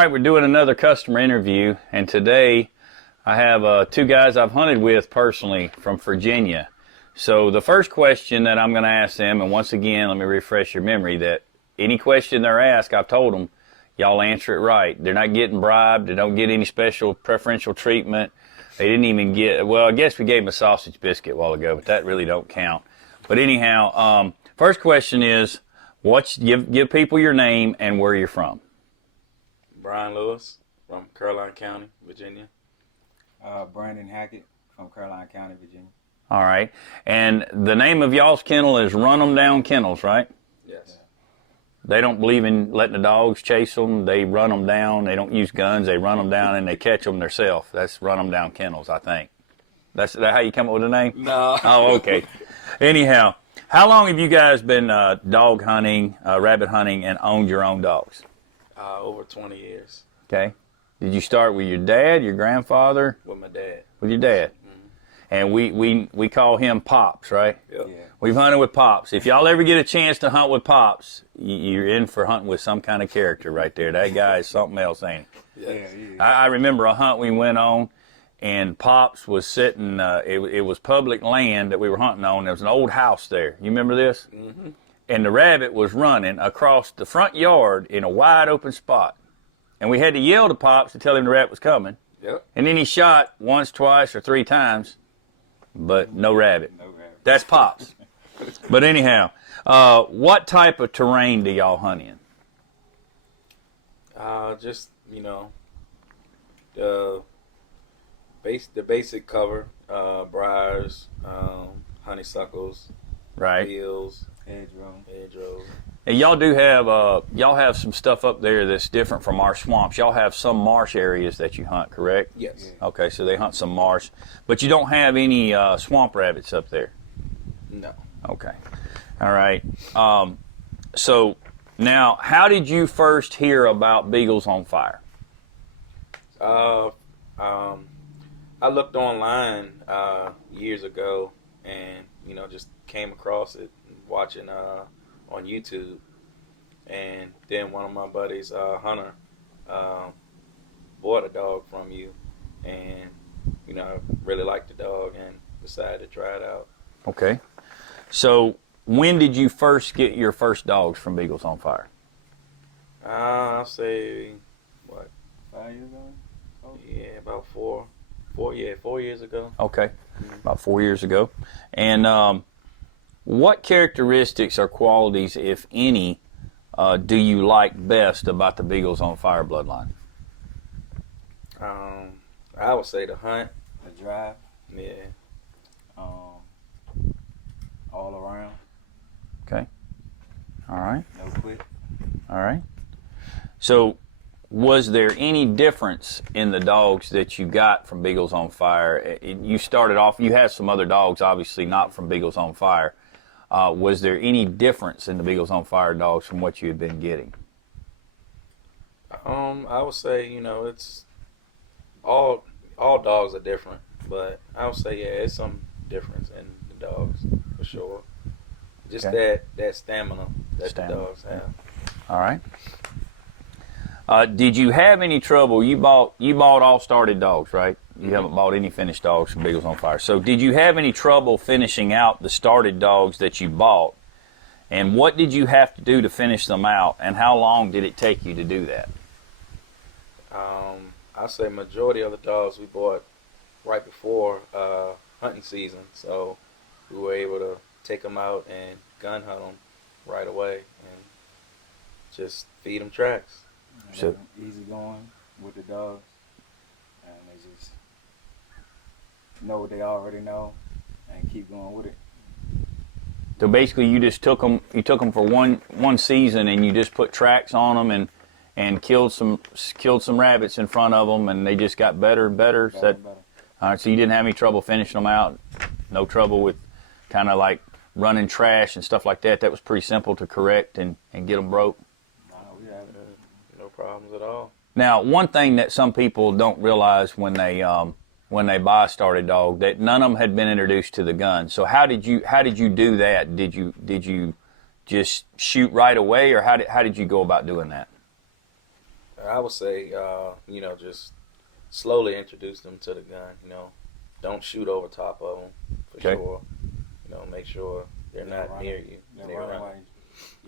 right, we're doing another customer interview, and today I have two guys I've hunted with personally from Virginia. So the first question that I'm going to ask them, and once again, let me refresh your memory, that any question they're asked, I've told them, y'all answer it right. They're not getting bribed. They don't get any special preferential treatment. They didn't even get, well, I guess we gave them a sausage biscuit a while ago, but that really don't count. But anyhow, first question is, give people your name and where you're from. Brian Lewis from Caroline County, Virginia. Brandon Hackett from Caroline County, Virginia. All right. And the name of y'all's kennel is Run 'em Down Kennels, right? Yes. They don't believe in letting the dogs chase them. They run them down. They don't use guns. They run them down and they catch them themselves. That's Run 'em Down Kennels, I think. That's that how you come up with the name? No. Oh, okay. Anyhow, how long have you guys been dog hunting, rabbit hunting, and owned your own dogs? Over 20 years. Okay. Did you start with your dad, your grandfather? With my dad. With your dad. Mm-hmm. And we call him Pops, right? Yep. Yeah. We've hunted with Pops. If y'all ever get a chance to hunt with Pops, you're in for hunting with some kind of character right there. That guy is something else, ain't he? Yes. Yeah. I remember a hunt we went on, and Pops was sitting, it was public land that we were hunting on. There was an old house there. You remember this? Mm-hmm. And the rabbit was running across the front yard in a wide open spot. And we had to yell to Pops to tell him the rabbit was coming. Yep. And then he shot once, twice, or three times, but no rabbit. No rabbit. That's Pops. But anyhow, what type of terrain do y'all hunt in? Just, the basic cover, briars, honeysuckles, Right. fields, Hedgerow. And y'all do have y'all have some stuff up there that's different from our swamps. Y'all have some marsh areas that you hunt, correct? Yes. Okay, so they hunt some marsh, but you don't have any swamp rabbits up there. No. Okay, all right. So now, how did you first hear about Beagles on Fire? I looked online years ago and, just came across it watching on YouTube. And then one of my buddies, Hunter, bought a dog from you. And, I really liked the dog and decided to try it out. Okay, so when did you first get your first dogs from Beagles on Fire? I'll say, 5 years ago? yeah, about 4 years ago. Okay, about 4 years ago. And what characteristics or qualities, if any, do you like best about the Beagles on Fire bloodline? I would say the hunt. The drive, Yeah. all around, Okay, all right, no quit. all right. So, was there any difference in the dogs that you got from Beagles on Fire? You started off, you had some other dogs, obviously not from Beagles on Fire. Was there any difference in the Beagles on Fire dogs from what you had been getting? I would say, it's all dogs are different, but I would say, yeah, it's some difference in the dogs for sure. Just Okay. that stamina that Stamina. the dogs have. All right. Did you have any trouble? You bought all started dogs, right? You haven't bought any finished dogs from Beagles on Fire. So did you have any trouble finishing out the started dogs that you bought? And what did you have to do to finish them out? And how long did it take you to do that? I say majority of the dogs we bought right before hunting season, so we were able to take them out and gun hunt them right away and just feed them tracks. So- Easy going with the dogs, and they just know what they already know and keep going with it. So basically, you just took them. You took them for one season, and you just put tracks on them and killed some rabbits in front of them, and they just got better and better. Is that, Better. all right, so you didn't have any trouble finishing them out. No trouble with kind of like running trash and stuff like that. That was pretty simple to correct and get them broke. No, we have it. No problems at all. Now, one thing that some people don't realize when they buy a started dog, that none of them had been introduced to the gun. So how did you do that? Did you just shoot right away, or how did you go about doing that? I would say, just slowly introduce them to the gun. Don't shoot over top of them for Okay. sure. Make sure they're not running. near you. They're They're running running. away.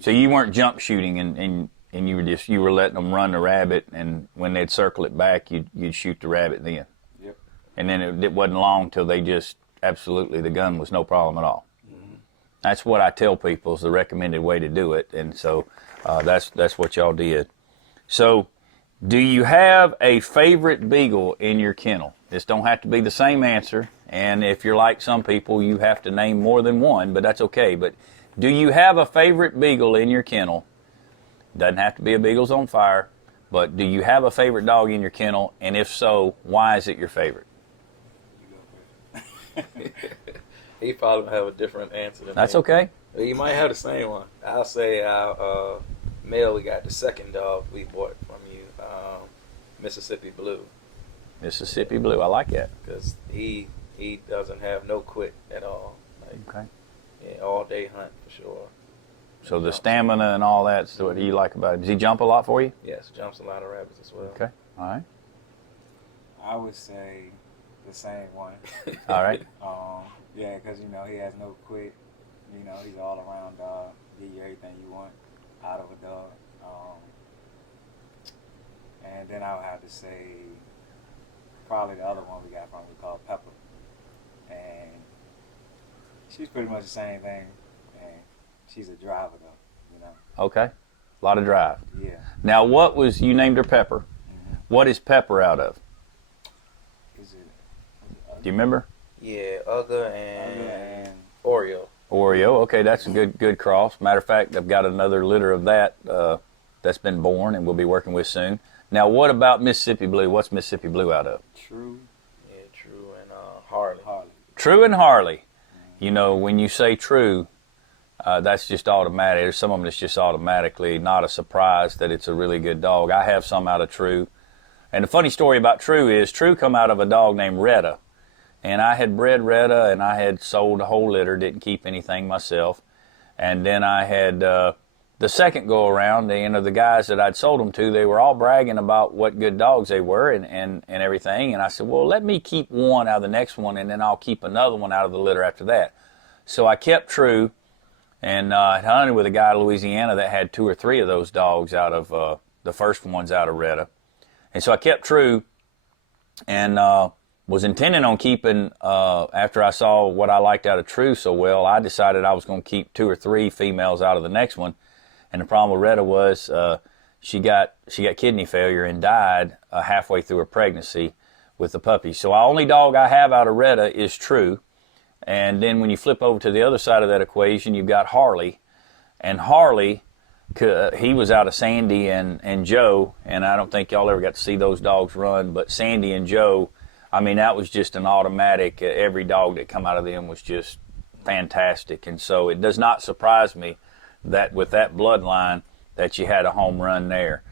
So you weren't jump shooting, and you were letting them run the rabbit, and when they'd circle it back, you'd shoot the rabbit then. Yep. And then it wasn't long till they just absolutely, the gun was no problem at all. Mm-hmm. That's what I tell people is the recommended way to do it, and so that's what y'all did. So, do you have a favorite beagle in your kennel? This don't have to be the same answer, and if you're like some people, you have to name more than one, but that's okay. But do you have a favorite beagle in your kennel? Doesn't have to be a Beagles on Fire, but do you have a favorite dog in your kennel, and if so, why is it your favorite? He probably have a different answer than That's me. okay. Well, you might have the same one. I'll say our male we got the second dog we bought from you, Mississippi Blue, Mississippi Blue, I like that. because he doesn't have no quit at all. Like, Okay. yeah, all day hunt for sure. So the stamina and all that's what you like about him. Does he jump a lot for you? Yes, jumps a lot of rabbits as well. Okay. All right. I would say the same one. All right. Yeah, because he has no quit. He's all around dog. Give you everything you want out of a dog. And then I would have to say probably the other one we got from we called Pepper, and she's pretty much the same thing. And she's a driver though. Okay. A lot of drive. Yeah. Now, you named her Pepper. Mm-hmm. What is Pepper out of? Is it Do you remember? Yeah, Ugga and and Oreo. Oreo. Okay, that's a good cross. Matter of fact, I've got another litter of that's been born and we'll be working with soon. Now, what about Mississippi Blue? What's Mississippi Blue out of? True Yeah, True and Harley. Harley. True and Harley. When you say True, that's just automatic. There's some of them that's just automatically not a surprise that it's a really good dog. I have some out of True. And the funny story about True is True come out of a dog named Retta. And I had bred Retta and I had sold a whole litter, didn't keep anything myself. And then I had the second go around, the guys that I'd sold them to, they were all bragging about what good dogs they were and everything. And I said, well, let me keep one out of the next one and then I'll keep another one out of the litter after that. So I kept True. And I hunted with a guy in Louisiana that had 2 or 3 of those dogs out of the first ones out of Retta. And so I kept True and was intending on keeping, after I saw what I liked out of True so well, I decided I was going to keep 2 or 3 females out of the next one. And the problem with Retta was she got kidney failure and died halfway through her pregnancy with the puppy. So the only dog I have out of Retta is True. And then when you flip over to the other side of that equation, you've got Harley. And Harley, he was out of Sandy and Joe, and I don't think y'all ever got to see those dogs run, but Sandy and Joe, I mean, that was just an automatic. Every dog that come out of them was just fantastic. And so it does not surprise me that with that bloodline that you had a home run there.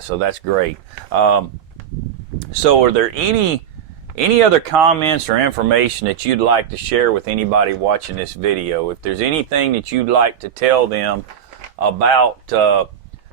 So that's great. So are there any other comments or information that you'd like to share with anybody watching this video? If there's anything that you'd like to tell them about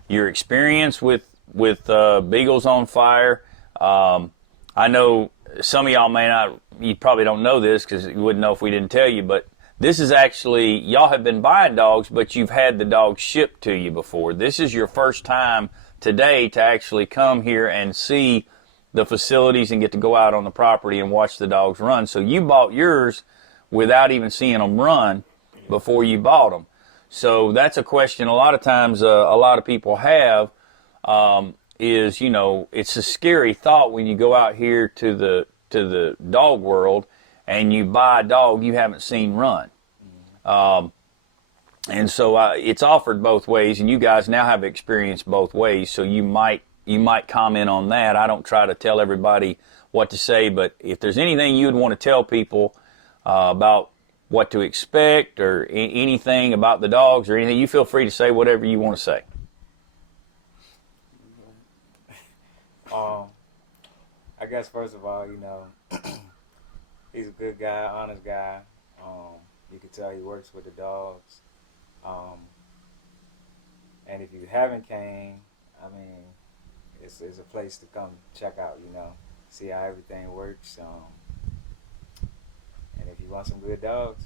your experience with Beagles on Fire, I know some of y'all you probably don't know this because you wouldn't know if we didn't tell you, but this is actually, y'all have been buying dogs, but you've had the dogs shipped to you before. This is your first time today to actually come here and see the facilities and get to go out on the property and watch the dogs run. So you bought yours without even seeing them run before you bought them. So that's a question a lot of times a lot of people have is, it's a scary thought when you go out here to the dog world and you buy a dog you haven't seen run. And so it's offered both ways, and you guys now have experienced both ways, so you might comment on that. I don't try to tell everybody what to say, but if there's anything you would want to tell people about what to expect or anything about the dogs or anything, you feel free to say whatever you want to say. I guess first of all, he's a good guy, honest guy. You can tell he works with the dogs. And if you haven't came, I mean, it's a place to come check out. See how everything works. And if you want some good dogs,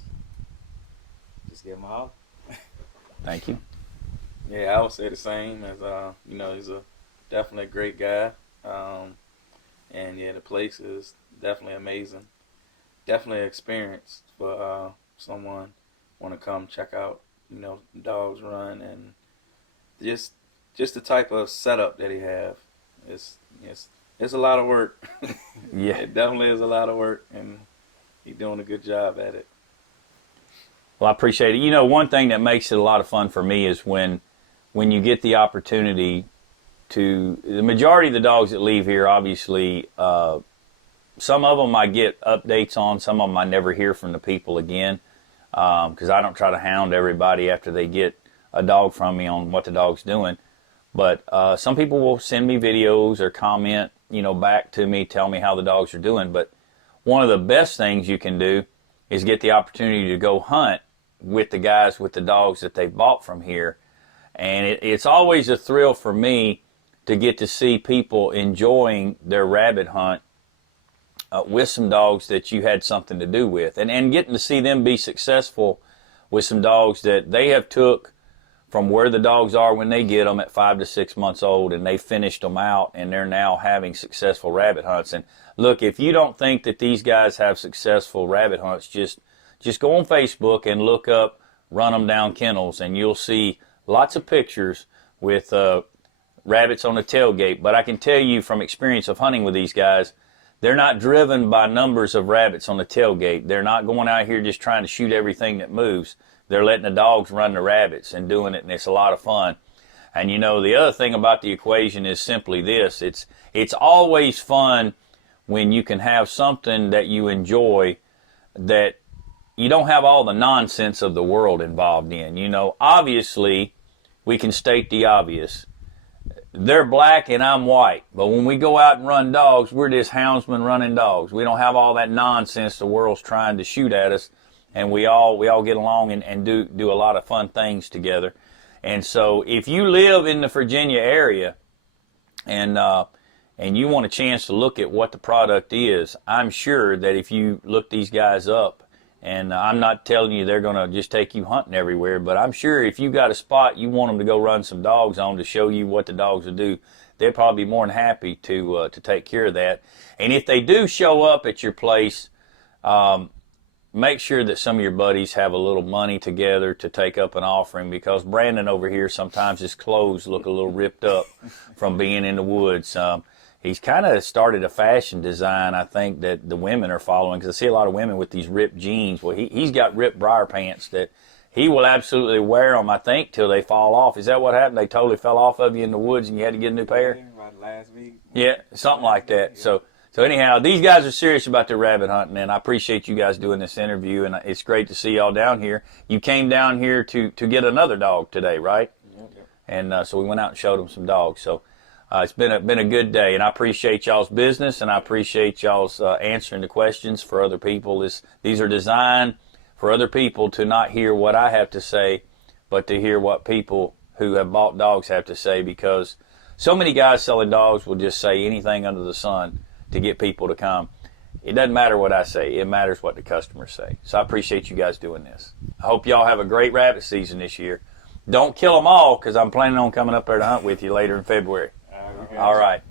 just give them a holler. Thank you. Yeah, I would say the same as he's definitely a great guy. And yeah, the place is definitely amazing. Definitely an experience for someone want to come check out, dogs run, and just the type of setup that he have. It's a lot of work. Yeah. It definitely is a lot of work, and he's doing a good job at it. Well, I appreciate it. One thing that makes it a lot of fun for me is when you get the opportunity the majority of the dogs that leave here, obviously, some of them I get updates on, some of them I never hear from the people again, because I don't try to hound everybody after they get a dog from me on what the dog's doing. But some people will send me videos or comment, back to me, tell me how the dogs are doing. But one of the best things you can do is get the opportunity to go hunt with the guys with the dogs that they've bought from here. And it's always a thrill for me to get to see people enjoying their rabbit hunt with some dogs that you had something to do with. And getting to see them be successful with some dogs that they have took from where the dogs are when they get them at 5 to 6 months old, and they finished them out, and they're now having successful rabbit hunts. And look, if you don't think that these guys have successful rabbit hunts, just go on Facebook and look up Run 'em Down Kennels, and you'll see lots of pictures with rabbits on the tailgate. But I can tell you from experience of hunting with these guys, they're not driven by numbers of rabbits on the tailgate. They're not going out here just trying to shoot everything that moves. They're letting the dogs run the rabbits and doing it, and it's a lot of fun. And the other thing about the equation is simply this. It's always fun when you can have something that you enjoy that you don't have all the nonsense of the world involved in. Obviously, we can state the obvious. They're black and I'm white. But when we go out and run dogs, we're just houndsmen running dogs. We don't have all that nonsense the world's trying to shoot at us. And we all get along and do a lot of fun things together. And so if you live in the Virginia area and you want a chance to look at what the product is, I'm sure that if you look these guys up, and I'm not telling you they're going to just take you hunting everywhere, but I'm sure if you got a spot you want them to go run some dogs on to show you what the dogs will do, they'll probably be more than happy to take care of that. And if they do show up at your place, make sure that some of your buddies have a little money together to take up an offering, because Brandon over here, sometimes his clothes look a little ripped up from being in the woods. He's kind of started a fashion design, I think, that the women are following, because I see a lot of women with these ripped jeans. Well, he's got ripped briar pants that he will absolutely wear them, I think, till they fall off. Is that what happened? They totally fell off of you in the woods and you had to get a new pair? Yeah, about last week. Yeah, something like that. So anyhow, these guys are serious about their rabbit hunting, and I appreciate you guys doing this interview, and it's great to see y'all down here. You came down here to get another dog today, right? Yep. And so we went out and showed them some dogs. So it's been a good day, and I appreciate y'all's business, and I appreciate y'all's answering the questions for other people. These are designed for other people to not hear what I have to say, but to hear what people who have bought dogs have to say, because so many guys selling dogs will just say anything under the sun to get people to come. It doesn't matter what I say. It matters what the customers say. So I appreciate you guys doing this. I hope y'all have a great rabbit season this year. Don't kill them all, because I'm planning on coming up there to hunt with you later in February. All right.